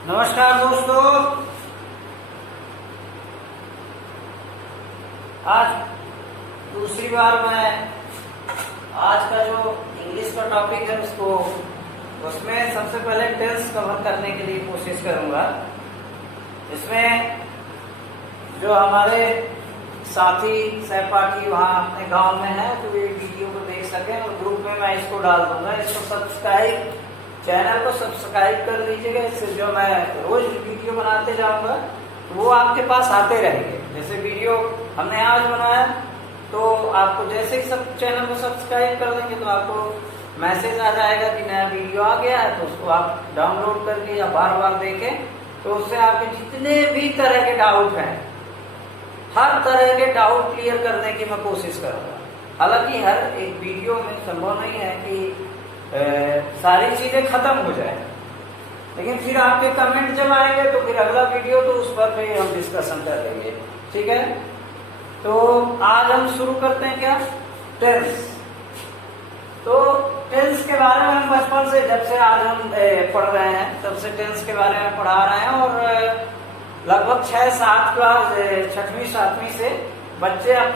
नमस्कार दोस्तों, आज दूसरी बार मैं आज का जो इंग्लिश का टॉपिक है उसमें सबसे पहले टेंस कवर करने के लिए कोशिश करूंगा। इसमें जो हमारे साथी सहपाठी वहाँ अपने गांव में है तो ये वीडियो को देख सकें और ग्रुप में मैं इसको डाल दूंगा। इसको सब्सक्राइब, चैनल को सब्सक्राइब कर लीजिएगा। इससे जो मैं रोज वीडियो बनाते जाऊंगा तो वो आपके पास आते रहेंगे। जैसे वीडियो हमने आज बनाया तो आपको जैसे ही सब चैनल को सब्सक्राइब कर देंगे तो आपको मैसेज आ जाएगा कि नया वीडियो आ गया है, तो उसको आप डाउनलोड करके या बार बार देखें। तो उससे आपके जितने भी तरह के डाउट हैं, हर तरह के डाउट क्लियर करने की मैं कोशिश करूंगा। हालांकि हर एक वीडियो में संभव नहीं है कि सारी चीजें खत्म हो जाए, लेकिन फिर आपके कमेंट जब आएंगे तो फिर अगला वीडियो तो उस पर भी हम डिस्कशन कर लेंगे। ठीक है, तो आज हम शुरू करते हैं क्या, टेंस। तो टेंस के बारे में हम बचपन से, जब से आज हम पढ़ रहे हैं तब से टेंस के बारे में पढ़ा रहे हैं और लगभग 6-7 क्लास, 6वीं 7वीं से बच्चे अब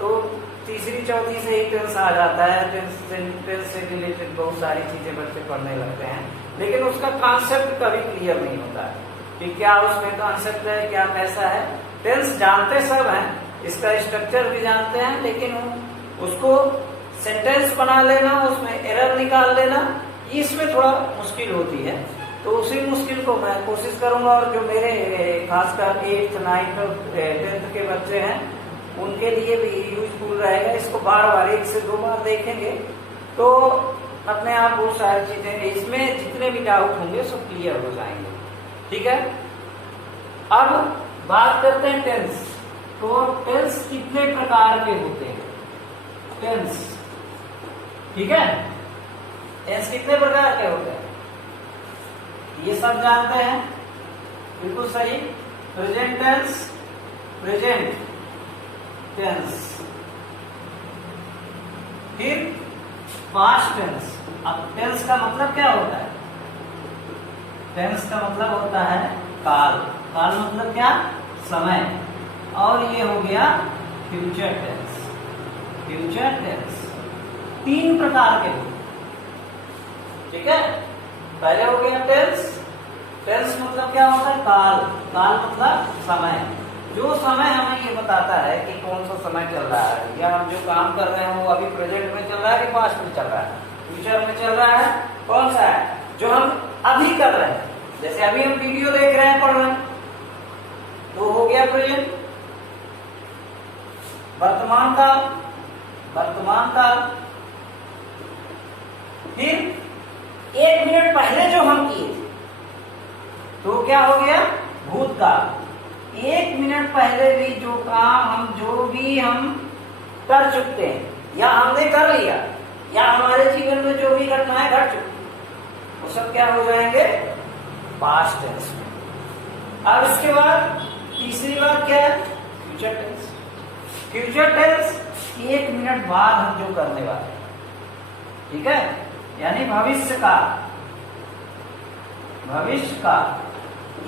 तो तीसरी चौथी से ही टेंस आ जाता है। टेंस से रिलेटेड बहुत सारी चीजें बच्चे पढ़ने लगते हैं, लेकिन उसका कॉन्सेप्ट कभी क्लियर नहीं होता है कि क्या उसमें कॉन्सेप्ट है, क्या कैसा है। टेंस जानते सब हैं, इसका स्ट्रक्चर भी जानते हैं, लेकिन उसको सेंटेंस बना लेना, उसमें एरर निकाल लेना, इसमें थोड़ा मुश्किल होती है। तो उसी मुश्किल को मैं कोशिश करूंगा और जो मेरे खासकर 8th 9th और 10th के बच्चे हैं उनके लिए भी यूजफुल रहेगा। इसको बार बार 1 से 2 बार देखेंगे तो अपने आप बहुत सारी चीजें, इसमें जितने भी डाउट होंगे सब क्लियर हो जाएंगे। ठीक है, अब बात करते हैं टेंस। तो टेंस कितने प्रकार के होते हैं, टेंस। ठीक है, टेंस कितने प्रकार के होते हैं ये सब जानते हैं, बिल्कुल सही। प्रेजेंट टेंस, प्रेजेंट टेंस, फिर पास्ट टेंस। अब टेंस का मतलब क्या होता है, टेंस का मतलब होता है काल। काल मतलब क्या, समय। और ये हो गया फ्यूचर टेंस। फ्यूचर टेंस 3 प्रकार के होते हैं। ठीक है, पहले हो गया टेंस। टेंस मतलब क्या होता है, काल। काल मतलब समय, जो समय हमें ये बताता है कि कौन सा समय चल रहा है, या हम जो काम कर रहे हैं वो अभी प्रेजेंट में चल रहा है कि पास्ट में चल रहा है, फ्यूचर में चल रहा है, कौन सा है जो हम अभी कर रहे हैं। जैसे अभी हम वीडियो देख रहे हैं, पढ़ रहे हैं, तो हो गया प्रेजेंट। वर्तमान काल, वर्तमान काल। फिर 1 मिनट पहले जो हम किए तो क्या हो गया, भूतकाल। 1 मिनट पहले भी जो काम हम, जो भी हम कर चुके हैं या हमने कर लिया, या हमारे जीवन में जो भी घटनाएं घट चुकी, वो सब क्या हो जाएंगे, पास्ट टेंस में। अब इसके बाद तीसरी बात क्या है, future tense. Future tense 1 minute बाद हम जो करने वाले हैं। ठीक है, यानी भविष्य का, भविष्य का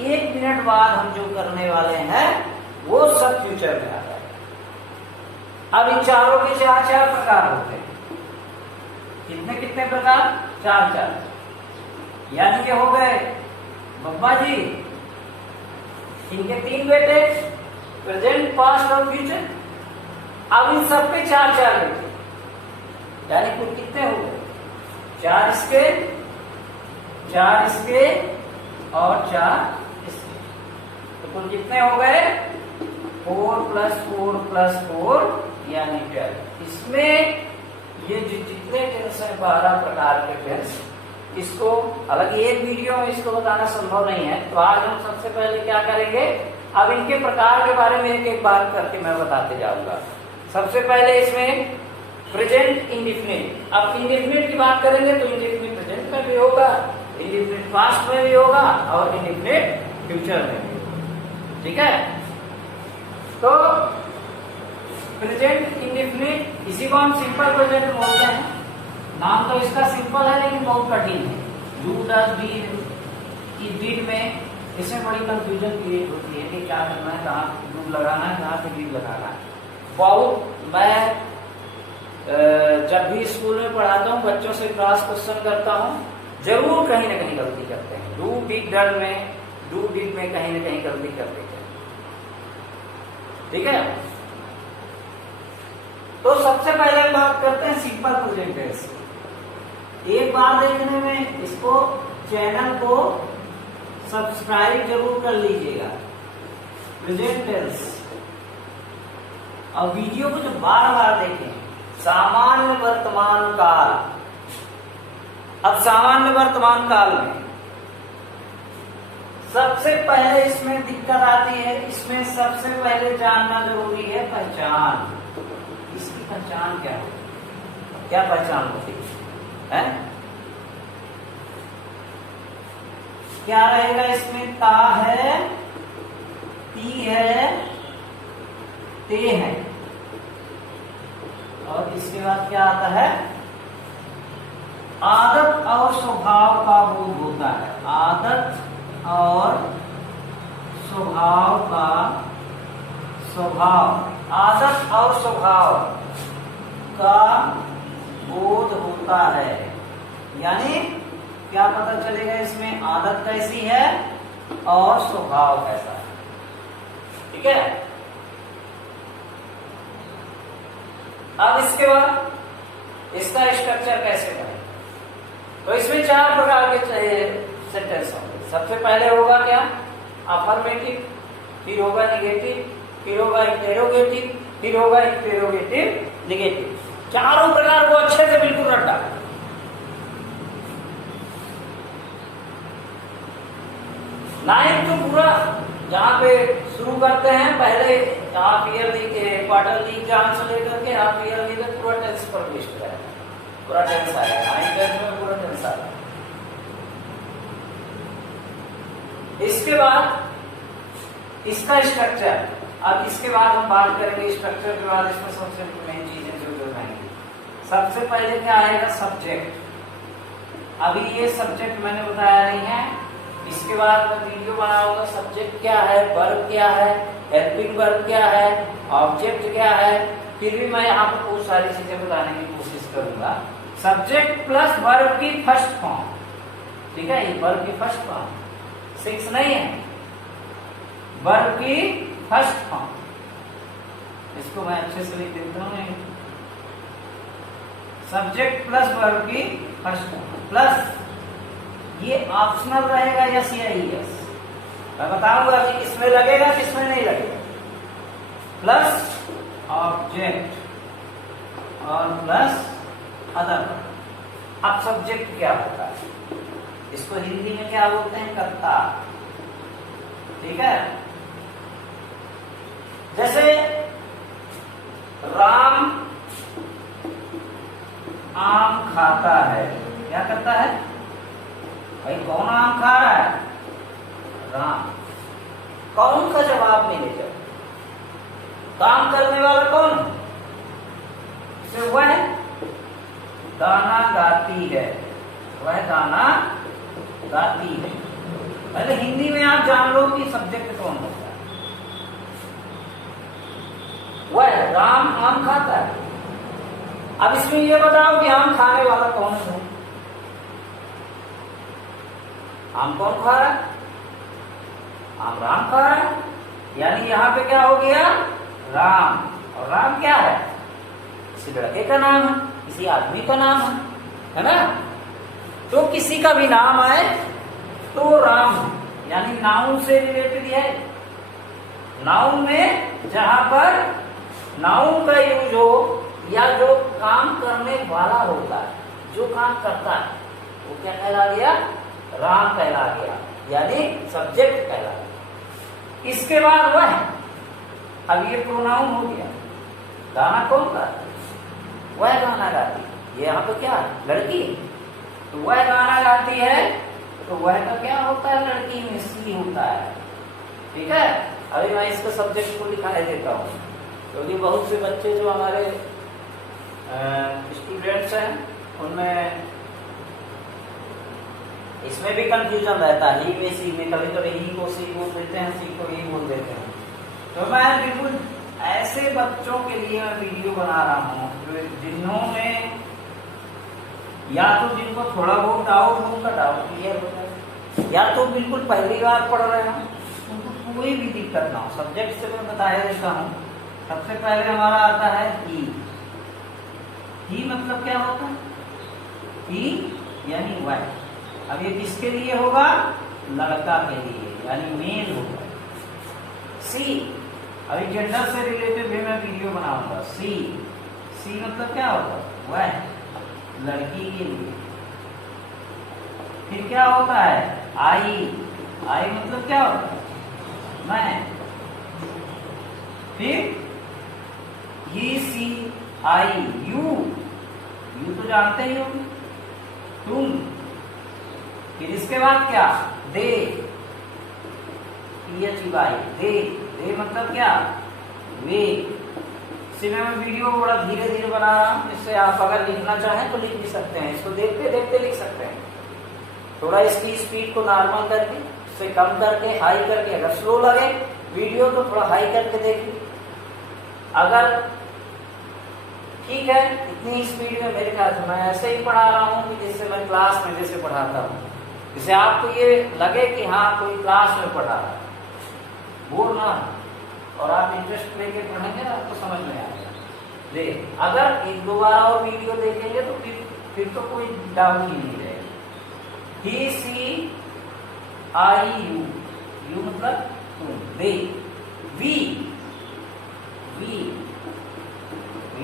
1 मिनट बाद हम जो करने वाले हैं वो सब फ्यूचर में आ जाएगा। अब इन चारों के 4 प्रकार होते हैं। कितने कितने प्रकार, 4। यानी कि हो गए बब्बा जी, इनके 3 बेटे, प्रेजेंट, पास्ट और फ्यूचर। अब इन सब पे 4 बेटे, यानी कुल कितने हो गए, 4 इसके, 4 इसके और 4 इसके। तो कुल कितने हो गए, 4 + 4 + 4 यानी 12। इसमें ये जितने टेंस है, 12 प्रकार के टेंस, इसको हालांकि एक वीडियो में इसको बताना संभव नहीं है, तो आज हम सबसे पहले क्या करेंगे, अब इनके प्रकार के बारे में एक बार करके मैं बताते जाऊंगा। सबसे पहले इसमें प्रेजेंट इंडेफिनिट। अब इंडेफिनिट की बात करेंगे तो इंडेफिनिट प्रेजेंट में भी होगा, इंडेफिनिट पास्ट में भी होगा और इंडेफिनिट फ्यूचर में भी। ठीक है, तो प्रेजेंट इंडेफिनिट, इसी को हम सिंपल प्रेजेंट बोलते हैं। नाम तो इसका सिंपल है लेकिन बहुत कठिन है। डू, डज, डिड, डिड में इसमें बड़ी कंफ्यूजन क्रिएट होती है कि क्या करना है, कहाँ डू लगाना है, कहाँ पे डीप लगाना है। बहुत मैं जब भी स्कूल में पढ़ाता हूँ, बच्चों से क्रॉस क्वेश्चन करता हूँ, जरूर कहीं ना कहीं गलती करते हैं। डू बिग डन में, डू बिग में कहीं ना कहीं गलती करते हैं। ठीक है, तो सबसे पहले बात करते हैं सिंपल प्रेजेंट टेंस। एक बार देखने में इसको, चैनल को सब्सक्राइब जरूर कर लीजिएगा, प्रेजेंट टेंस, और वीडियो को जब बार बार देखें। सामान्य वर्तमान काल, अब सामान्य वर्तमान काल में सबसे पहले इसमें दिक्कत आती है, इसमें सबसे पहले जानना जरूरी है पहचान। इसकी पहचान क्या है, क्या पहचान होती है? क्या रहेगा इसमें? ता है, ती है, ते है, और इसके बाद क्या आता है? आदत और स्वभाव का बोध होता है। आदत और स्वभाव का, आदत और स्वभाव का बोध होता है। यानी क्या पता चलेगा इसमें? आदत कैसी है और स्वभाव कैसा है। ठीक है, अब इसके बाद इसका स्ट्रक्चर कैसे करें? तो इसमें 4 प्रकार के सेंटेंस होंगे। सबसे पहले होगा क्या? अफर्मेटिव, फिर होगा निगेटिव, फिर होगा इंटेरोगेटिव, फिर होगा इंटेरोगेटिव निगेटिव। चारों प्रकार को अच्छे से बिल्कुल रटा। नाइन्थ तो पूरा जहाँ पे शुरू करते हैं, पहले हाफ ईयरली के, क्वार्टरली एग्जाम से लेकर के हाफ ईयरली तक पूरा टेंस पर बेस्ड है, पूरा टेंस आएगा। 9 टेंस में पूरा टेंस आएगा। इसके बाद इसका स्ट्रक्चर, अब इसके बाद हम बात करेंगे स्ट्रक्चर के बाद इसमें सबसे मेन चीजें जो आएंगी। सबसे पहले क्या आएगा? सब्जेक्ट। अभी ये सब्जेक्ट मैंने बताया नहीं है, इसके बाद मैं वीडियो बनाऊंगा। सब्जेक्ट क्या है, वर्ब क्या है, हेल्पिंग वर्ब क्या है, ऑब्जेक्ट क्या है, फिर भी मैं आपको बहुत सारी चीजें बताने की कोशिश करूंगा। सब्जेक्ट प्लस वर्ब की फर्स्ट फॉर्म, ठीक है, ये वर्ब की फर्स्ट फॉर्म, 6 नहीं है, वर्ब की फर्स्ट फॉर्म। इसको मैं अच्छे से लिख देता हूँ। सब्जेक्ट प्लस वर्ब की फर्स्ट फॉर्म, प्लस ये ऑप्शनल रहेगा, यस या यस। मैं बताऊंगा कि किसमें लगेगा किसमें नहीं लगेगा। प्लस ऑब्जेक्ट और प्लस अदर। अब सब्जेक्ट क्या होता है? इसको हिंदी में क्या बोलते हैं? कर्ता। ठीक है, जैसे राम आम खाता है, क्या करता है भाई? कौन आम खा रहा है? राम। कौन का जवाब मिलेगा? काम करने वाला कौन? वह गाना गाती है, वह गाना गाती है। पहले हिंदी में आप जान लो कि सब्जेक्ट कौन होता है। वह राम आम खाता है। अब इसमें यह बताओ कि आम खाने वाला कौन है? आम कौन खा रहा है? आम राम खा रहा है। यानी यहां पे क्या हो गया? राम। और राम क्या है? किसी लड़के का नाम है, किसी आदमी का नाम है ना? तो किसी का भी नाम आए तो राम, यानी नाउन से रिलेटेड है। नाउन में जहां पर नाउन का यूज हो या जो काम करने वाला होता है, जो काम करता है, वो क्या कहला गया? राम कहला गया, यानी सब्जेक्ट कहला गया। इसके बाद वह, अब ये प्रोनाउन हो गया। गाना कौन गाता है? वह गाना गाती है। ये यहाँ पे क्या है? लड़की। तो वह गाना गाती है, तो वह का क्या होता है? लड़की में सी होता है। ठीक है, अभी मैं इसके सब्जेक्ट को दिखाई देता हूँ, क्योंकि बहुत से बच्चे जो हमारे स्टूडेंट्स हैं उनमें इसमें भी कंफ्यूजन रहता है, ही में सी में, कभी कभी ही को सी बोल देते हैं, सी को ही बोल देते हैं। तो मैं बिल्कुल ऐसे बच्चों के लिए मैं वीडियो बना रहा हूँ जिन्होंने या तो जिनको थोड़ा बहुत डाउट हो, उनका डाउट क्लियर हो जाए, या तो बिल्कुल पहली बार पढ़ रहे हो, उनको कोई भी दिक्कत ना हो। सब्जेक्ट से मैं बताया देता हूँ। सबसे पहले हमारा आता है ही मतलब क्या होता है? ही यानी वाई। अब ये किसके लिए होगा? लड़का के लिए, यानी मेल होगा। सी, अभी जेंडर से रिलेटेड भी मैं वीडियो बनाऊंगा। सी मतलब क्या होगा? वह, लड़की के लिए। फिर क्या होता है? आई मतलब क्या होता है? मैं। फिर ही, सी, आई, यू तो जानते ही हो, तुम। फिर इसके बाद क्या? दे, दे मतलब क्या? वे। इसी में मैं वीडियो बड़ा धीरे धीरे बना रहा हूँ, इससे आप अगर लिखना चाहें तो लिख भी सकते हैं, इसको देखते देखते लिख सकते हैं। थोड़ा इसकी स्पीड को नॉर्मल करके, इससे कम करके, हाई करके, अगर स्लो लगे वीडियो तो थोड़ा हाई करके देखिए। अगर ठीक है, इतनी स्पीड में मेरे ख्याल से मैं ऐसे ही पढ़ा रहा हूँ कि जैसे मैं क्लास में जैसे पढ़ाता हूँ, जिससे आपको ये लगे कि हाँ कोई क्लास में पढ़ा रहा है, बोलना, और आप इंटरेस्ट लेके पढ़ेंगे ना, आपको समझ में आएगा। ले, अगर एक दो बार और वीडियो देखेंगे तो फिर तो कोई डाउट ही नहीं रहेगा। ही, सी, आई, यू मतलब तुम। दे, वी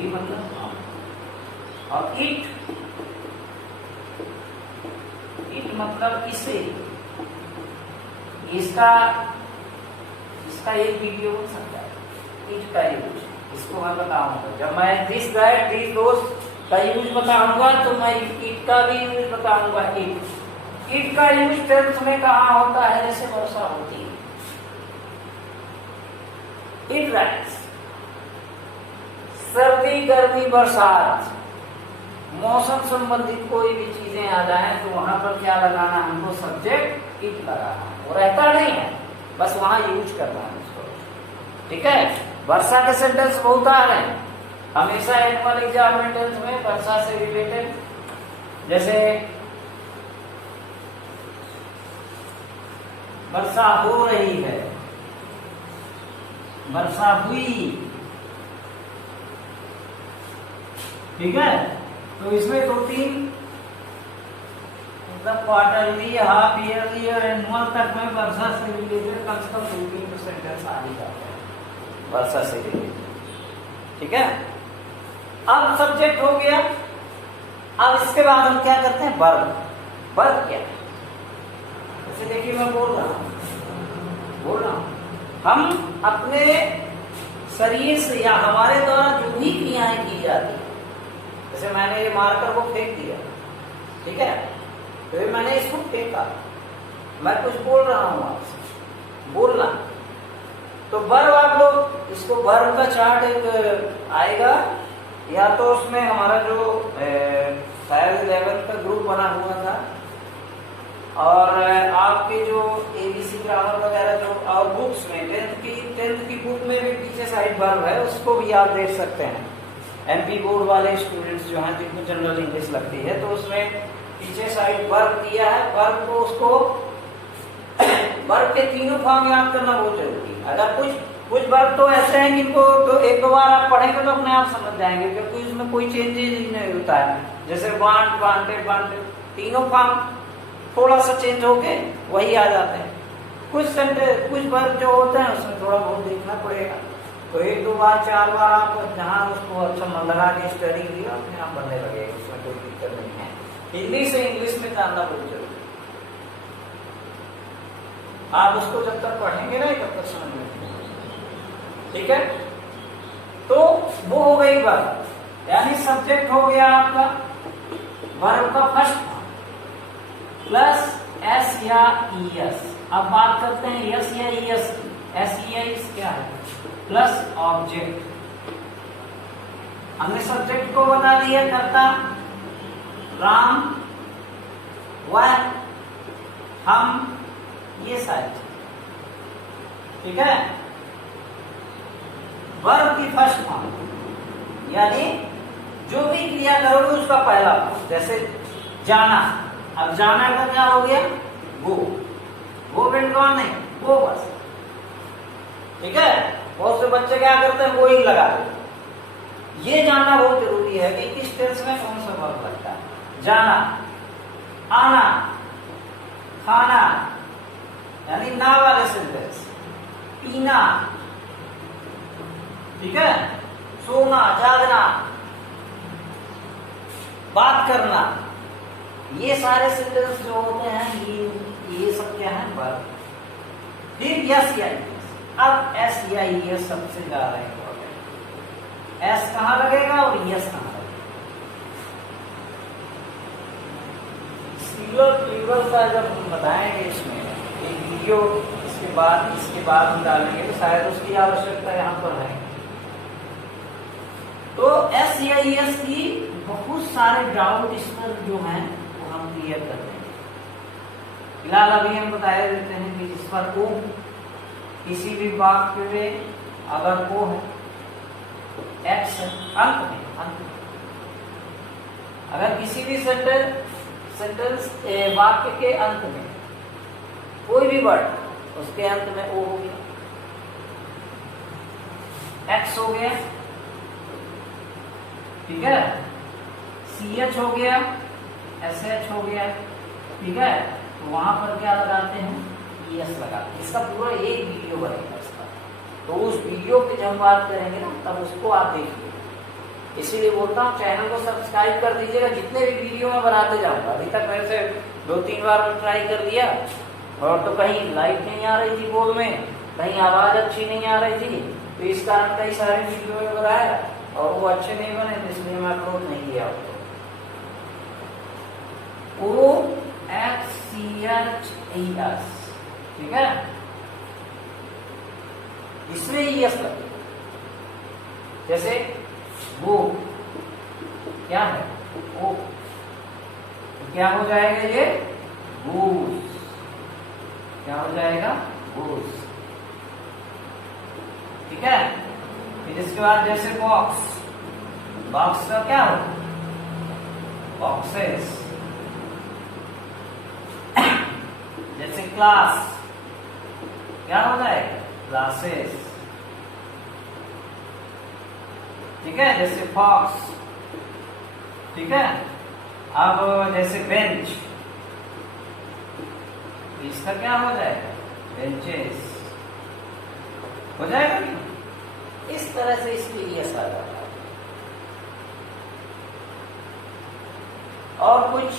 मतलब हम। और इट मतलब इसे। इसका एक वीडियो बन सकता है, इट का यूज, इसको मैं बताऊंगा। जब मैं दिस, दैट, दिस, दोस का यूज बताऊंगा तो मैं इट का भी यूज बताऊंगा। इट का यूज टेंथ में कहाँ होता है? जैसे वर्षा होती है, इट राइट्स। सर्दी, गर्मी, बरसात, मौसम संबंधित कोई भी चीजें आ जाए तो वहां पर क्या लगाना? हमको सब्जेक्ट इट लगाना। वो रहता नहीं है, बस वहां यूज करना है इसको। ठीक है, वर्षा के सेंटेंस बहुत आ रहे हैं हमेशा एनुअल एग्जामिनेशंस में वर्षा से रिलेटेड। जैसे वर्षा हो रही है, वर्षा हुई। ठीक है, तो इसमें 2-3 मतलब क्वार्टरली, हाफ ईयरली और एनुअल तक में वर्षा से रिलेटेड कम से कम 2-3 सेंटेंस आ ही जाते हैं वर्षा से रिलेटेड। ठीक है, अब सब्जेक्ट हो गया। अब इसके बाद हम क्या करते हैं? वर्ब। वर्ब क्या है? जैसे देखिए मैं बोल रहा हूं हम अपने शरीर से या हमारे द्वारा जो भी क्रियाएं की जाती है, जैसे मैंने ये मार्कर को फेंक दिया, ठीक है, तो मैंने इसको फेंका, मैं कुछ बोल रहा हूं आपसे, बोलना। तो वर्ब, आप लोग इसको वर्ब का चार्ट एक आएगा, या तो उसमें हमारा जो शायद 11th का ग्रुप बना हुआ था, और आपके जो ABC ग्रामर वगैरह जो और बुक्स में 10th की बुक में भी पीछे साइड वर्ब है, उसको भी आप देख सकते हैं। MP बोर्ड वाले स्टूडेंट्स जो हैं जिनको जनरल इंग्लिश लगती है, तो उसमें पीछे साइड वर्ब दिया है। वर्ब को उसको वर्ब के तीनों फॉर्म याद करना बहुत जरूरी है। अगर कुछ वर्ब तो ऐसे हैं जिनको तो एक दो बार आप पढ़ेंगे तो अपने आप समझ जाएंगे, क्योंकि उसमें कोई चेंजेस नहीं होता है। जैसे वांट, वांटेड, तीनों फॉर्म थोड़ा सा चेंज होके वही आ जाते हैं। कुछ वर्ब जो होते हैं उसमें थोड़ा बहुत देखना पड़ेगा, तो 1 2 बार 4 बार आप जहाँ उसको अच्छा मन लगा के स्टडी किया अपने आप बनने लगेगा, उसमें कोई दिक्कत नहीं है। हिंदी से इंग्लिश में जानना बहुत जरूरी है। आप उसको जब तक पढ़ेंगे ना तब तक समझ में, ठीक है। तो वो हो गई वर्ब, यानी सब्जेक्ट हो गया आपका वर्ब का फर्स्ट प्लस एस या ईएस। अब बात करते हैं एस या ईएस की। एस ईएस क्या है? Plus object. हमने सब्जेक्ट को बता दिया, कर्ता राम, वह हम, ये सारी चीज, ठीक है। वर्ब की फर्स्ट फॉर्म यानी जो भी क्रिया करोगे उसका पहला फॉर्म, जैसे जाना, अब जाना का क्या हो गया, वो बिल्ड कौन नहीं, वो बस, ठीक है। बहुत से बच्चे क्या करते हैं, वो ही लगा देते। ये जानना बहुत जरूरी है कि किस टेंस में कौन सा वर्ब लगता है। जाना, आना, खाना यानी ना वाले सेंटेंस, पीना, ठीक है, सोना, जागना, बात करना, ये सारे सेंटेंस जो होते हैं ये सब क्या है, वर्ब। फिर यस या यस। अब एस या यस सबसे ज्यादा इंपॉर्टेंट। एस कहां लगेगा और यस कहां लगेगा। सिंगुलर प्लूरल का जब हम बताएंगे इसमें एक वीडियो, इसके बाद हम डालेंगे तो शायद उसकी आवश्यकता यहाँ पर है। तो एस या एस की बहुत सारे डाउट इस पर जो हैं वो हम क्लियर कर देंगे। फिलहाल अभी हम बताए देते हैं कि जिस पर ओ, किसी भी वाक्य में अगर ओ है, एक्स है, अंत में अगर किसी भी सेंटेंस वाक्य के अंत में कोई भी वर्ड, उसके अंत में ओ हो गया, एक्स हो गया, ठीक है, सी एच हो गया, एस एच हो गया, ठीक है, तो वहां पर क्या लगाते हैं, यस लगाते हैं। इसका पूरा एक वीडियो बनेगा इसका, तो उस वीडियो पे जब हम बात करेंगे ना तब उसको आप देखिए। इसीलिए बोलता हूँ चैनल को सब्सक्राइब कर दीजिएगा, जितने भी वीडियो मैं बनाते जाऊंगा। अभी तक मेरे से 2-3 बार मैं ट्राई कर दिया और तो कहीं लाइट नहीं आ रही थी बोर्ड में, कहीं आवाज अच्छी नहीं आ रही थी, तो इस कारण कई सारे वीडियो में बनाया और वो अच्छे नहीं बने, इसलिए मैं अपलोड नहीं किया। O X C H E S, ठीक है, इसमें ही यस लगेगा। जैसे वो क्या है, ओ, तो क्या हो जाएगा ये, गूस, क्या हो जाएगा, गूस, ठीक है। फिर इसके बाद जैसे बॉक्स, बॉक्स का क्या हो, बॉक्सेस। जैसे क्लास, क्या हो जाएगा, क्लासेस, ठीक है। जैसे फॉक्स, ठीक है। अब जैसे बेंच, इसका क्या हो जाएगा, बेंचेस हो जाएगा नहीं। इस तरह से इसके लिए सारा और कुछ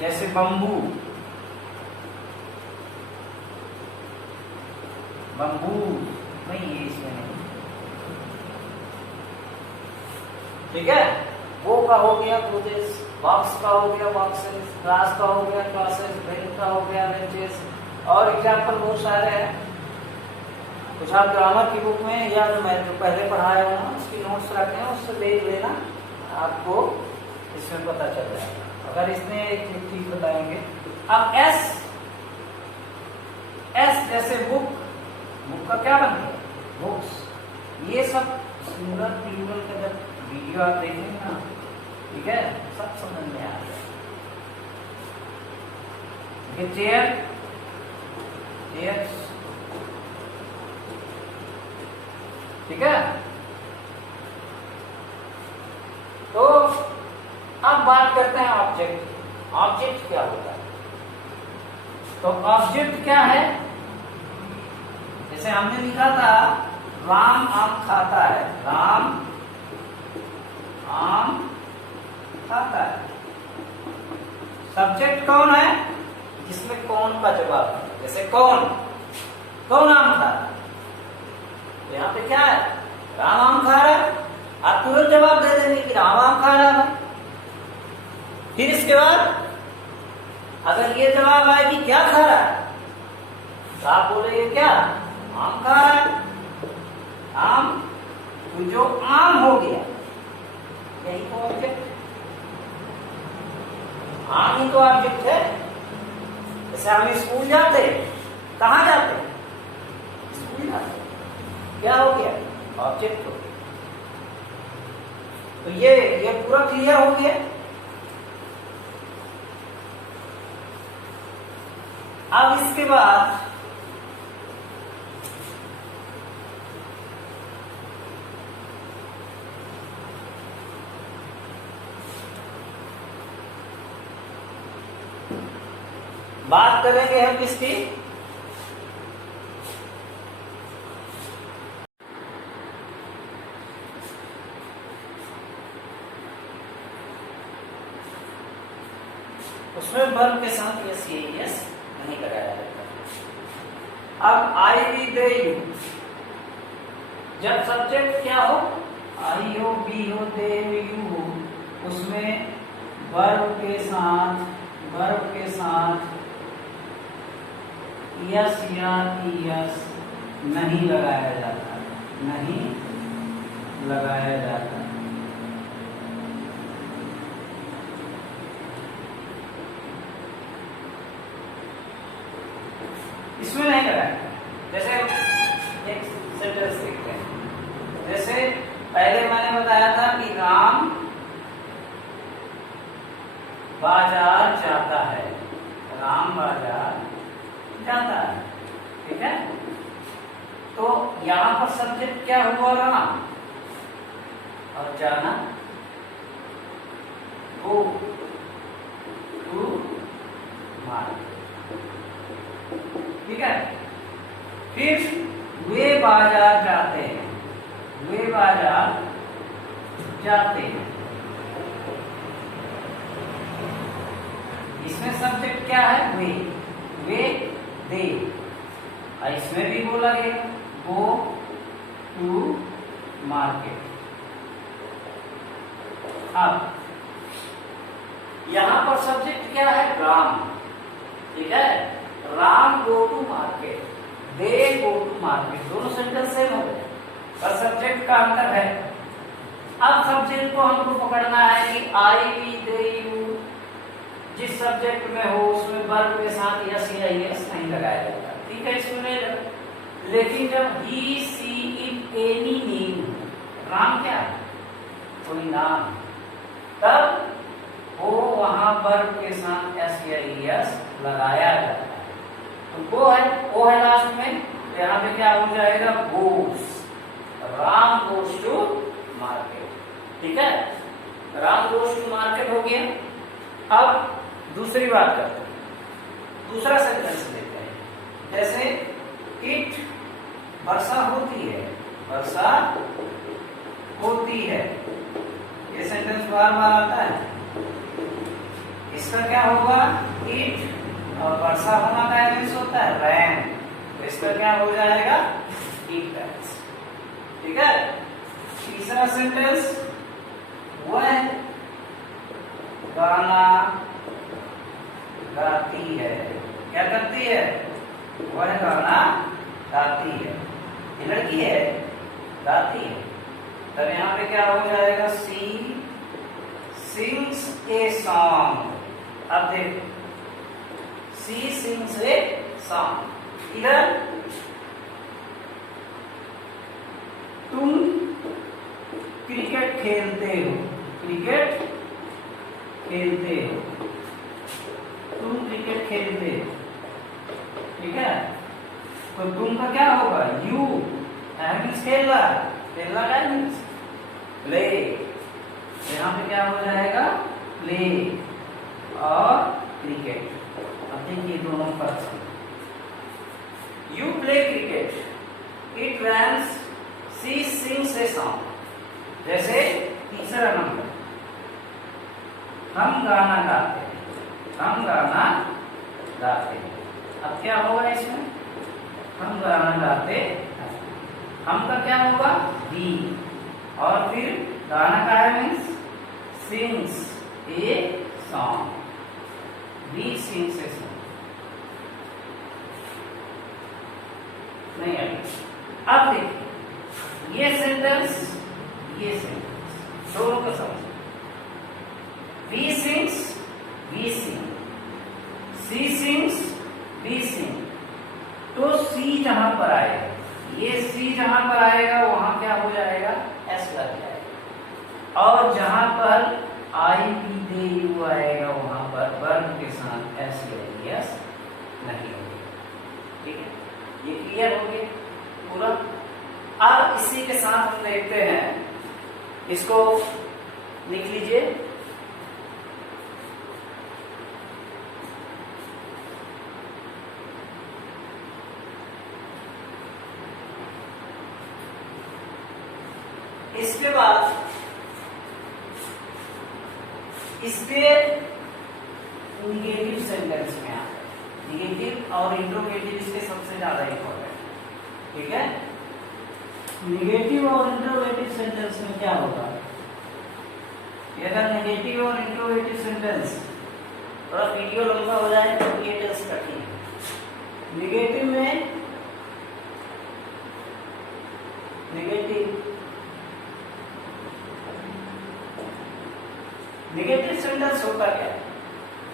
जैसे बम्बू, बम्बू नहीं है इसमें नहीं, ठीक है। वो का हो गया क्लोजेस, बॉक्स का हो गया बॉक्सेस, क्लास का हो गया क्लासेस, बेंच का हो गया बेंचेस, और एग्जाम्पल बहुत सारे हैं। कुछ आप ग्रामर की बुक में या तो मैं जो पहले पढ़ाया हूँ उसकी नोट्स रखे हैं, उससे देख लेना, आपको इसमें पता चल जाएगा। अगर इसमें एक चीज बताएंगे। अब एस जैसे बुक, बुक का क्या बन गया, बुक्स। ये सब सिंगुलर प्लूरल का जब वीडियो आप देखेंगे ना, ठीक है, सब समझ में आ जाएगा। चेयर, चेयर्स, ठीक है। तो अब बात करते हैं ऑब्जेक्ट। ऑब्जेक्ट क्या होता है, तो ऑब्जेक्ट क्या है, जैसे हमने लिखा था राम आम खाता है, राम आम खाता है। सब्जेक्ट कौन है, जिसमें कौन का जवाब है, जैसे कौन, कौन आम खा रहा है, तो यहाँ पे क्या है, राम आम खा रहा है। आप तुरंत जवाब दे देंगे कि राम आम खा रहा है। फिर इसके बाद अगर ये जवाब आए कि क्या खा रहा है, तो आप बोलेंगे क्या, आम खा रहा है। आम, तो जो आम हो गया यही तो ऑब्जेक्ट। आम ऑब्जेक्ट है। जैसे हम स्कूल जाते, कहाँ जाते? स्कूल जाते, क्या हो गया? ऑब्जेक्ट हो गया। तो ये पूरा क्लियर हो गया। अब इसके बाद बात करेंगे हम किसकी? उसमें वर्ब के साथ यस यस नहीं लगाया जाता। अब आई वी दे यू, जब सब्जेक्ट क्या हो? आई हो, बी हो, दे यू हो, उसमें वर्ब के साथ यस या यस नहीं लगाया जाता, नहीं लगाया जाता। इसमें नहीं लगाया। जैसे एक सेंटेंस देखते हैं। जैसे पहले मैंने बताया था कि राम बाजार जाता है, राम बाजार जाता है, ठीक है। तो यहां पर सब्जेक्ट क्या हुआ? राम, और जाना गो टू मार्केट, ठीक है। फिर वे बाजार जाते हैं, वे बाजार जाते हैं। इसमें सब्जेक्ट क्या है? वे दे। और इसमें भी बोला गया गो टू मार्केट। अब यहां पर सब्जेक्ट क्या है? राम, ठीक है। Ram go to market, they go to market, दोनों सेंटेंस सेम हो गए, पर सब्जेक्ट का अंतर है। अब सब्जेक्ट को हमको पकड़ना है कि आई वी दे यू, जिस सब्जेक्ट में हो उसमें वर्ब के साथ यस या यस नहीं लगाया जाता, ठीक है। इसमें नहीं लगा। लेकिन जब ही सी इट एनी नेम, नाम क्या है? कोई नाम, तब वो वहां वर्ब के साथ एस या यस लगाया जाता है। तो वो है लास्ट में, यहाँ पे क्या हो जाएगा? गोस, राम गोस टू मार्केट, ठीक है। राम गोस टू मार्केट हो गया। अब दूसरी बात करते हैं, दूसरा सेंटेंस लेते हैं। जैसे इट, वर्षा होती है, वर्षा होती है, ये सेंटेंस बार बार आता है। इसका क्या होगा? इट, और वर्षा होना का मीन्स होता है रैन, तो इसका क्या हो जाएगा? इट रेन्स, ठीक है। तीसरा सेंटेंस वह गाना गाती है, क्या करती है? वह गाना गाती है, ये लड़की है, गाती है। तब यहाँ पे क्या हो जाएगा? सी सिंग्स ए सॉन्ग। अब देखो, सी सिंग्स ए सॉन्ग। इधर तुम क्रिकेट खेलते हो, क्रिकेट खेलते हो, तुम क्रिकेट खेलते हो, ठीक है। तो तुम का क्या होगा? यू, मीन्स खेलना, खेलना का मीन्स प्ले। यहाँ पे क्या हो जाएगा? प्ले और क्रिकेट। अब देखिए दोनों फर्क। You play cricket, it runs, she sings a song. जैसे तीसरा नंबर, हम गाना गाते हैं, हम गाना गाते हैं। अब क्या होगा इसमें? हम गाना गाते हैं, हम का क्या होगा? बी, और फिर गाना का है means sings a song, B sings a song. नहीं आएगा। अब देखिए ये सेंटेंस दोनों को समझो। वी सिंग्स, वी सिंग, और जहां पर आई पी दे यू आएगा वहां पर वर्ब के साथ एस या एस नहीं होगी। ठीक है, ये क्लियर हो गया पूरा। अब इसी के साथ हम देखते हैं, इसको लिख लीजिए। इसके बाद इसके निगेटिव सेंटेंस में आता है। निगेटिव और इंट्रोगेटिव इसके सबसे ज्यादा इंपॉर्टेंट। ठीक है, निगेटिव और इंट्रोगेटिव सेंटेंस में क्या होगा? अगर निगेटिव और इंट्रोगेटिव सेंटेंस थोड़ा वीडियो लंबा हो जाए तो ये टेस्ट कठिन है। निगेटिव में निगेटिव सेंटेंस होता क्या है?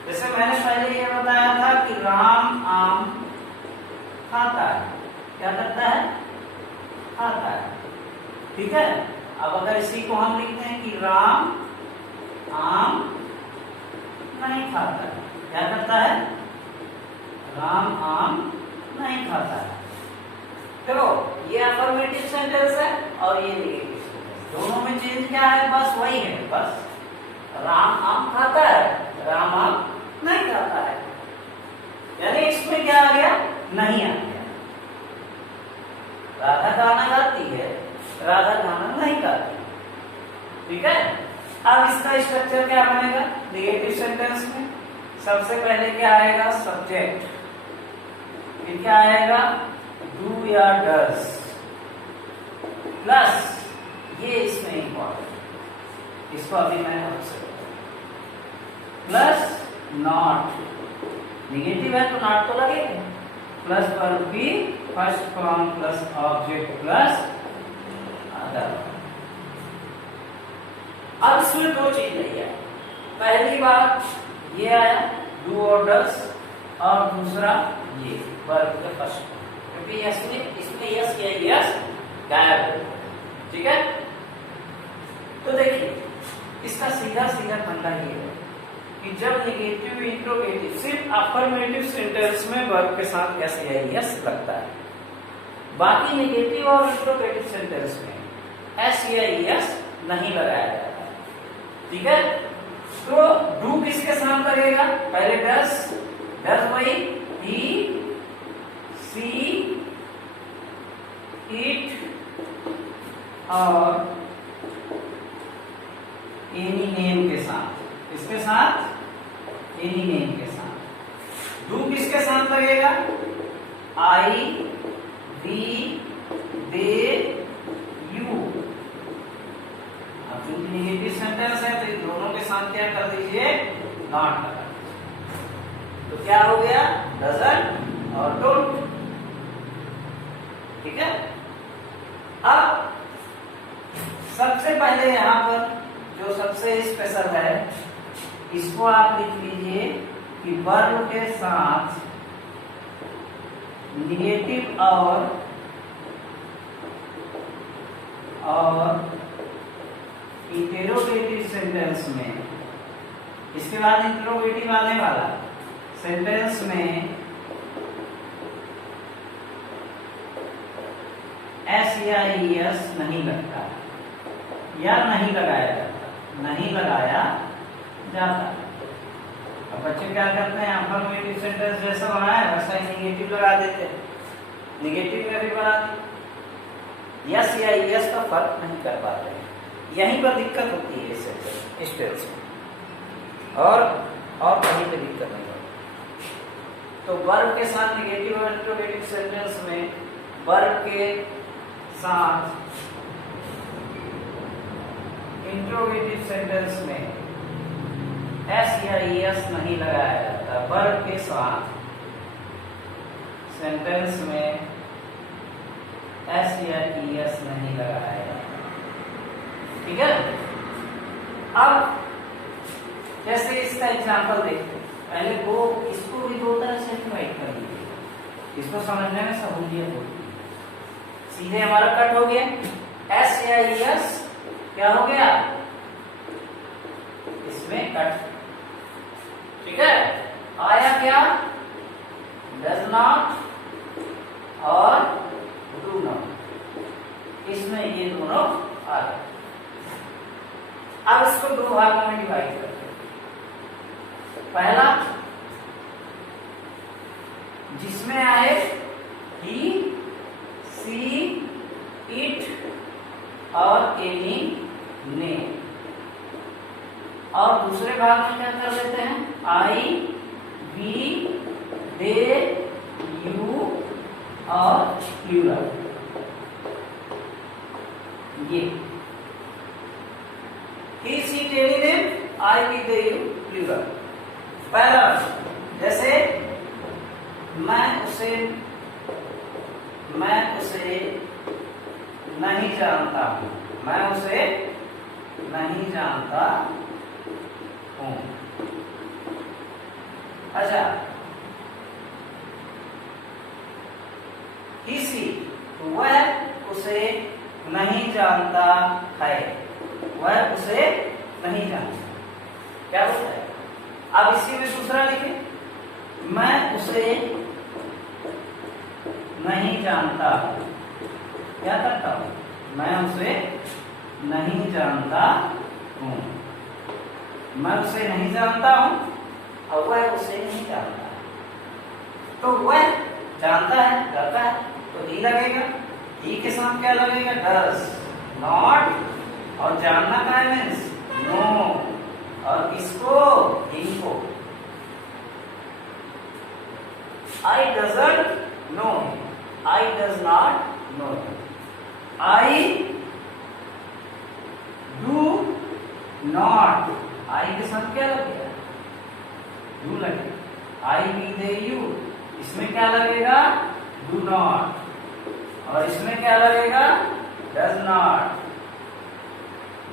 जैसे मैंने पहले ये बताया था कि राम आम खाता है। क्या करता है? खाता है। ठीक है, अब अगर इसी को हम लिखते हैं कि राम आम नहीं खाता है। क्या करता है? राम आम नहीं खाता है। देखो, ये अफर्मेटिव सेंटेंस है और ये निगेटिव सेंटेंस, दोनों में चेंज क्या है? बस वही है, बस राम आम खाता है, राम आम नहीं खाता है। यानी इसमें क्या आ गया? नहीं आ गया। राधा गाना गाती है, राधा गाना नहीं गाती। ठीक है, अब इसका स्ट्रक्चर क्या बनेगा? निगेटिव सेंटेंस में सबसे पहले क्या आएगा? सब्जेक्ट, फिर क्या आएगा? डू या डस, प्लस ये इसमें इंपॉर्टेंट, इसको अभी मैं आपसे प्लस नॉट। निगेटिव है तो नॉट तो लगेगा, plus verb B first form plus object plus other. अब इसमें दो चीज नहीं है। पहली बात ये आया डू और डस, और दूसरा ये वर्ब का फर्स्ट, क्योंकि इसमें यस या यस गायब है। ठीक है, तो देखिए इसका सीधा सीधा फंडा ये है कि जब निगेटिव इंट्रोगेटिव सिर्फ अफर्मेटिव सेंटेंस में वर्ब के साथ एस या एस लगता है, बाकी निगेटिव और इंट्रोगेटिव सेंटेंस में एस या एस नहीं लगाया जाता है। ठीक है, तो डू किसके साथ लगेगा? पहले डस, डस वही ही सी इट और एनी नेम के साथ, इसके साथ एनी नेम के साथ। डू किसके साथ लगेगा? आई वी दे यू। अब चूंकि निगेटिव सेंटेंस है तो इन दोनों के साथ क्या कर दीजिए? नॉट लगा दीजिए। तो क्या हो गया? डजंट और डोंट। ठीक है, अब सबसे पहले यहां पर जो सबसे स्पेशल है, इसको आप लिख लीजिए कि वर्ब के साथ निगेटिव और इंटेरोगेटिव सेंटेंस में, इसके बाद इंटेरोगेटिव आने वाला सेंटेंस में एस या एस नहीं लगता या नहीं लगाया जाता, नहीं लगाया जाता। अब बच्चे क्या करते हैं? अफर्मेटिव सेंटेंस जैसा बनाया है वैसा ही निगेटिव लगा देते हैं, निगेटिव में भी बना देते, यस या यस का फर्क नहीं कर पाते हैं। यहीं पर दिक्कत होती है इस टेंस में, और कहीं पे दिक्कत नहीं होती। तो वर्ब के साथ निगेटिव और इंट्रोगेटिव सेंटेंस में वर्ब के साथ इंट्रोगेटिव सेंटेंस में एस या एस नहीं लगाया जाता, वर्ब के साथ सेंटेंस में एस या एस नहीं लगाया जाता। ठीक है, अब जैसे इसका एग्जांपल देखते हैं। पहले वो इसको भी दो तरह से डिवाइड कर लीजिए, इसको समझने में सहूलियत होती है। सीधे हमारा कट हो गया, एस या एस क्या हो गया? इसमें कट। ठीक है, आया क्या? डज नॉट और डू नॉट, इसमें ये दोनों आ गए। अब इसको दो भागों में डिवाइड करते हैं। पहला जिसमें आए ही, सी, इट और एनी, ने, और दूसरे भाग में क्या कर लेते हैं? आई, वी, दे, यू और प्लूरल। ये ही, सी, इट, एनी, ने, आई, वी, दे, यू, प्लूरल। पहला जैसे मैं उसे नहीं जानता हूं, मैं उसे नहीं जानता हूं। अच्छा, किसी, वह उसे नहीं जानता है, वह उसे नहीं जानता। क्या होता है? अब इसी में दूसरा लिखे, मैं उसे नहीं जानता हूं। क्या करता हूं? मैं उसे नहीं जानता हूं। मैं उसे नहीं जानता हूं और वह उसे नहीं जानता। तो वह जानता है, करता है, तो ही लगेगा। ही के साथ क्या लगेगा? डज, नॉट, और जानना का है मीन्स नो, और किसको? इनको। I doesn't know, I does not know, I do not, I के साथ क्या लगेगा? do लगेगा। I be they you, इसमें क्या लगेगा? do not, और इसमें क्या लगेगा? does not,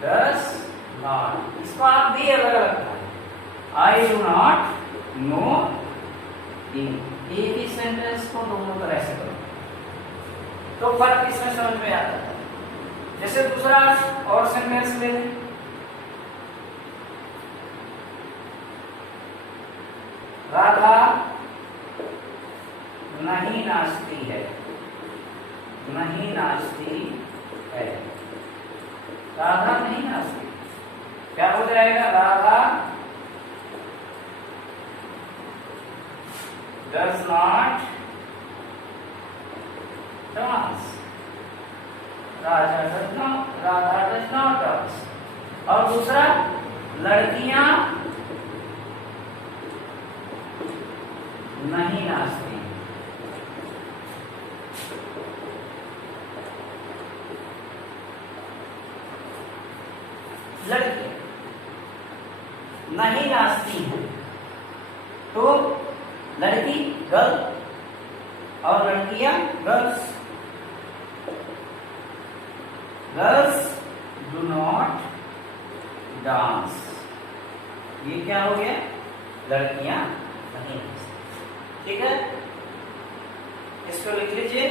does not। इसको आप भी अलग रखना है। I do not know him। एक ही सेंटेंस को दोनों तरह से करो तो फर्क इसमें समझ में आता है। जैसे दूसरा और सेंटेंस ले लें, राधा नहीं नाचती है, नहीं नाचती है, राधा नहीं नाचती। क्या हो जाएगा? Radha does not dance, Radha does not dance। और दूसरा, लड़कियां नहीं नाचती। लड़की नहीं नाचती है, तो लड़की गर्ल और लड़कियां girls. Girls do not dance. ये क्या हो गया? लड़कियां नहीं नाचती। ठीक है, इसको लिख लीजिए।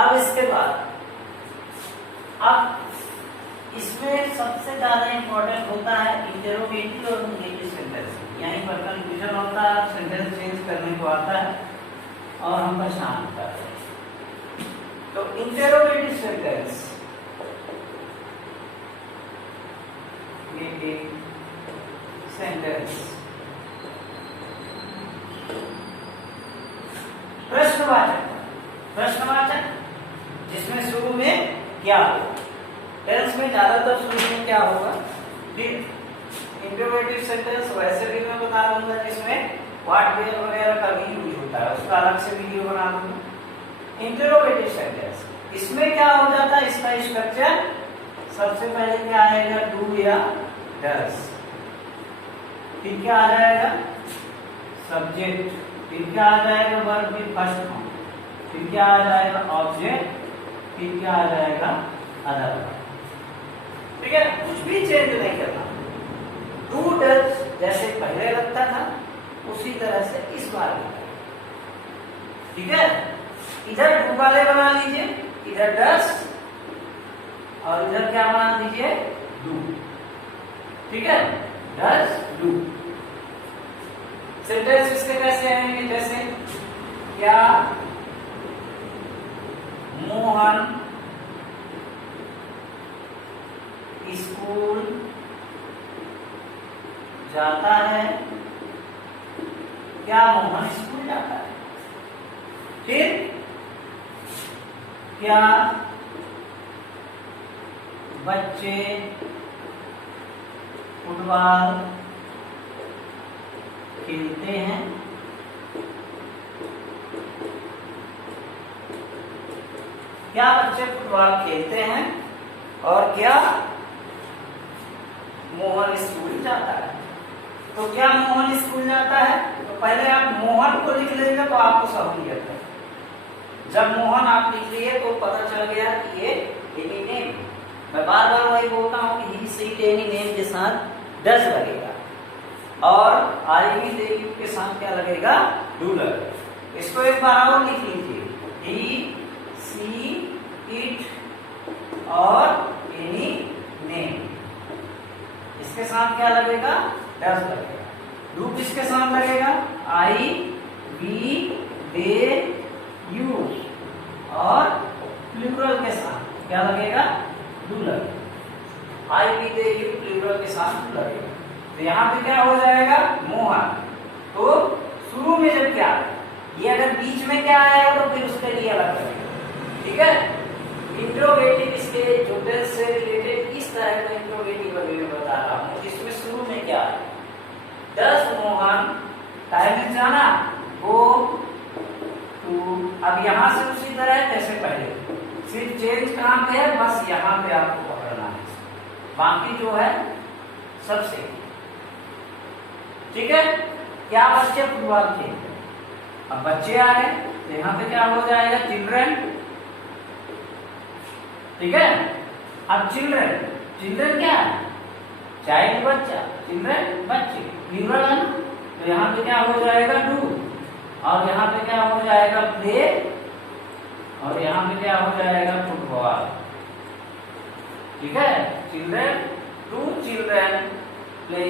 अब इसके बाद, अब इसमें सबसे ज्यादा इंपॉर्टेंट होता है इंटेरोगेटिव और नेगेटिव सेंटेंस। यहीं पर कंफ्यूजन होता है, सेंटेंस चेंज करने को आता है और हम परेशान करते हैं। तो इंटेरोगेटिव सेंटेंस, ये सेंटेंस प्रश्नवाचक, प्रश्नवाचक जिसमें शुरू में क्या होगा। टेंस में ज्यादातर शुरू में क्या होगा? फिर इंटरोगेटिव सेंटेंस वैसे भी मैं बता दूंगा जिसमें व्हाट वेयर वगैरह का भी यूज होता है, उसका अलग से वीडियो बना दूंगा। इंटरोगेटिव सेंटेंस, इसमें क्या हो जाता है? इसका स्ट्रक्चर सबसे पहले क्या आएगा? डू या डस, फिर क्या आ जाएगा? सब्जेक्ट, फिर क्या आ जाएगा? वर्ब में फर्स्ट फॉर्म, फिर क्या आ जाएगा? ऑब्जेक्ट, फिर क्या आ जाएगा? अदर। ठीक है, कुछ भी चेंज नहीं करना। डू डज जैसे पहले लगता था उसी तरह से इस बार भी, ठीक है। इधर डू वाले बना लीजिए, इधर डज और इधर क्या बना दीजिए, डू, ठीक है, डज डू। सेंटेंस इसके कैसे आएंगे, जैसे क्या मोहन स्कूल जाता है, क्या मोहन स्कूल जाता है। फिर क्या बच्चे फुटबॉल खेलते हैं, क्या बच्चे फुटबॉल खेलते हैं, और क्या मोहन स्कूल जाता है। तो क्या मोहन स्कूल जाता है, तो पहले आप मोहन को लिख लेंगे तो आपको सहूलियत है। जब मोहन आप लिख लिए तो पता चल गया कि ये एनी नेम। मैं बार बार वही बोलता हूँ कि ही सी एनी नेम के साथ डज लगेगा और आई वी दे यू के साथ क्या लगेगा, डू लगेगा। इसको एक बार और लिख लीजिए, ही सी इट और एनी नेम, इसके साथ क्या लगेगा, डज लगेगा। डू किसके साथ लगेगा, आई वी दे यू और प्लूरल के साथ क्या लगेगा, डू लगेगा। आई वी दे यू प्लूरल के साथ डू लगेगा। तो यहाँ पे क्या हो जाएगा, मोहन। तो शुरू में जब क्या है, ये अगर बीच में क्या आएगा तो फिर उसके लिए अलग लगेगा, ठीक है। इंट्रोगेटिव इसके जो टेंस से रिलेटेड इस तरह का इंट्रोगेटिव अभी मैं बता रहा हूँ, जिसमें शुरू में क्या है, डज मोहन टाइम जाना गो टू। अब यहाँ से उसी तरह जैसे पहले, सिर्फ चेंज कहाँ पे है, बस यहाँ पे आपको पकड़ना है, बाकी जो है सब सेम, ठीक है। क्या बच्चे फुटबॉल खेलते हैं, अब बच्चे आ गए तो यहाँ पे क्या हो जाएगा, चिल्ड्रन, ठीक है। अब चिल्ड्रन, चिल्ड्रन क्या है, चाइल्ड बच्चा, चिल्ड्रन बच्चे, प्लूरल है ना, तो यहाँ पे क्या हो जाएगा, डू, और यहाँ पे क्या हो जाएगा, प्ले, और यहाँ पे क्या हो जाएगा, फुटबॉल, ठीक है। Children, two children play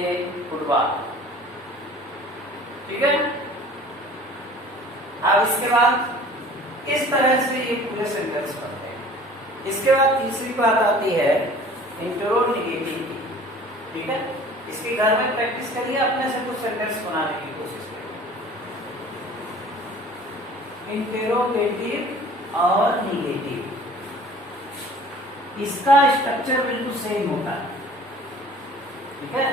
football, ठीक है। अब इसके बाद इस तरह से ये पूरे सेंटेंस पढ़ते हैं। इसके बाद तीसरी बात आती है इंट्रोगेटिव की, ठीक है। इसके घर में प्रैक्टिस करिए, अपने से कुछ सेंटेंस बनाने की कोशिश करिए। इंट्रोगेटिव और निगेटिव, इसका स्ट्रक्चर बिल्कुल सेम होता है, ठीक है।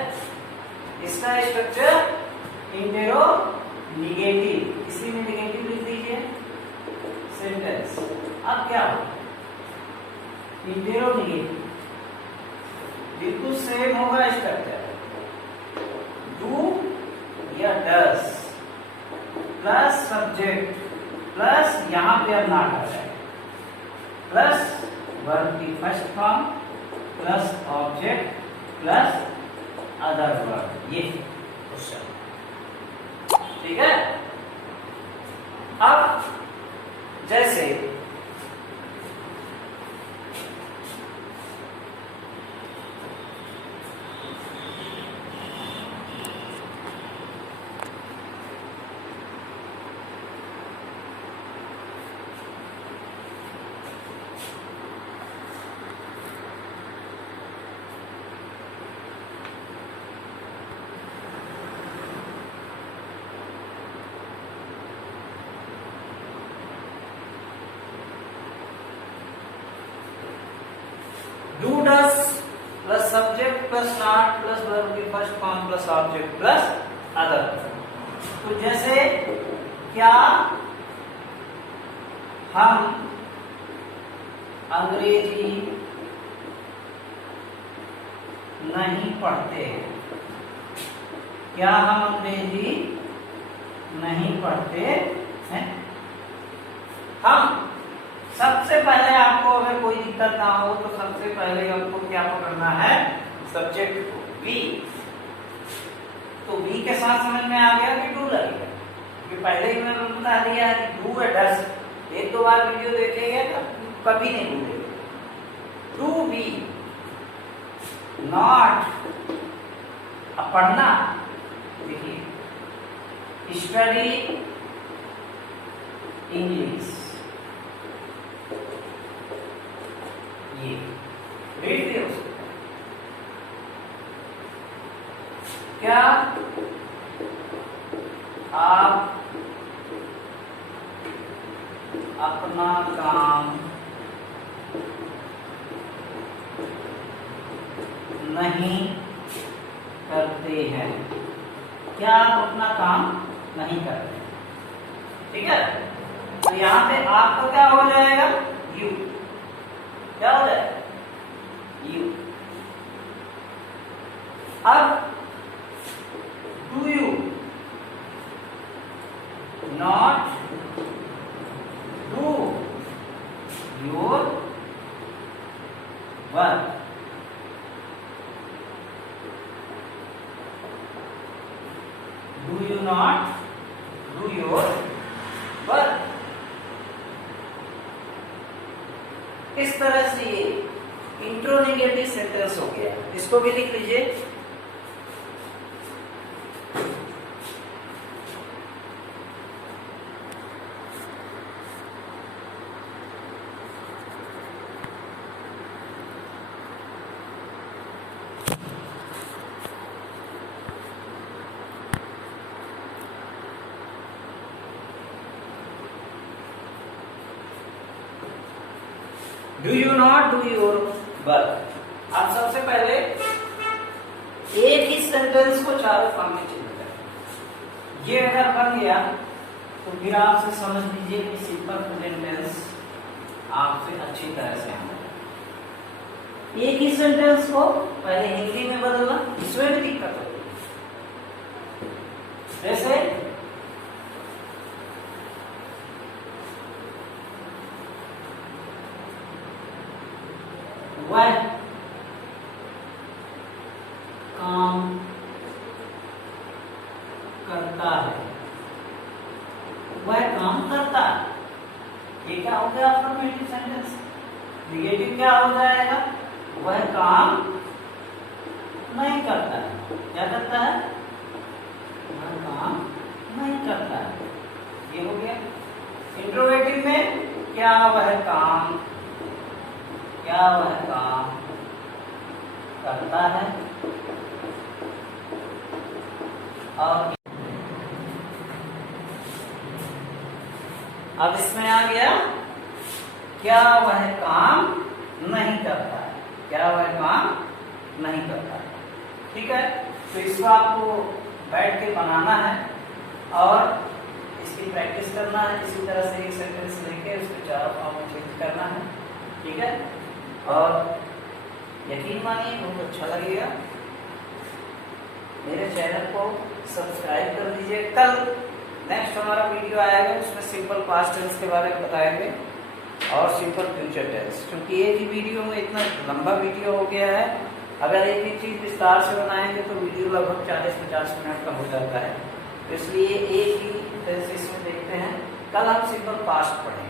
इसका स्ट्रक्चर इंटेरो निगेटिव, इसी में निगेटिव लिख दीजिए सेंटेंस। अब क्या हो, इंटेरो निगेटिव बिल्कुल सेम होगा स्ट्रक्चर, डू या डस प्लस सब्जेक्ट प्लस यहाँ पे अब नॉट आ जाएगा, प्लस वर्ब की first form plus object plus other verb, ये क्वेश्चन, ठीक है। अब जैसे do does plus subject plus not plus verb की first form plus object plus other. तो जैसे क्या हम अंग्रेजी नहीं पढ़ते, क्या हम अंग्रेजी नहीं पढ़ते हैं। हम सबसे पहले आपको अगर कोई दिक्कत ना हो तो सबसे पहले हमको क्या पकड़ना है, सब्जेक्ट को वी। तो वी के साथ समझ में आ गया कि डू लगेगा, क्योंकि पहले ही मैंने बता दिया है कि डू है डस। एक दो बार वीडियो देखेंगे तो कभी नहीं भूलेंगे। डू वी नॉट, अब पढ़ना, देखिए स्टडी इंग्लिश, ये रेट दिया उसको। क्या आप अपना काम नहीं करते हैं? क्या आप अपना काम नहीं करते? ठीक है, तो यहां पे आपको क्या हो जाएगा, यू। क्या हो जाएगा, यू। अब do you not do your work? Do you not do your work? इस तरह से ये इंट्रोनेगेटिव सेंटेंस हो गया। इसको भी लिख लीजिए। Do you not do your work. अब सबसे पहले एक ही सेंटेंस को चारों फॉर्म में चेंज करें। ये अगर बन गया तो फिर आपसे समझ लीजिए कि सिंपल प्रेजेंट टेंस आपसे अच्छी तरह से आना। एक ही सेंटेंस को पहले हिंदी में बदलना, इसमें भी दिक्कत होगी। जैसे वह काम करता है, वह काम करता है। ये क्या हो गया अफर्मेटिव सेंटेंस। नेगेटिव क्या हो जाएगा, वह काम नहीं करता है। क्या करता है, वह काम नहीं करता है। ये हो गया। इंट्रोगेटिव में क्या वह काम, क्या वह काम करता है। और अब इसमें आ गया क्या वह काम नहीं करता है, क्या वह काम नहीं करता है। ठीक है, तो इसको आपको बैठ के बनाना है और इसकी प्रैक्टिस करना है। इसी तरह से एक सेंटेंस लेके उसके चारों फॉर्म में चेंज करना है। ठीक है, और यकीन मानिए बहुत अच्छा लगेगा। मेरे चैनल को सब्सक्राइब कर दीजिए। कल नेक्स्ट हमारा वीडियो आएगा, उसमें सिंपल पास्ट टेंस के बारे में बताएंगे और सिंपल फ्यूचर टेंस। क्योंकि एक ही वीडियो में इतना लंबा वीडियो हो गया है, अगर एक ही चीज विस्तार से बनाएंगे तो वीडियो लगभग 40-50 मिनट का हो जाता है। इसलिए एक ही टेंस इसमें देखते हैं। कल हम सिंपल पास्ट पढ़ेंगे।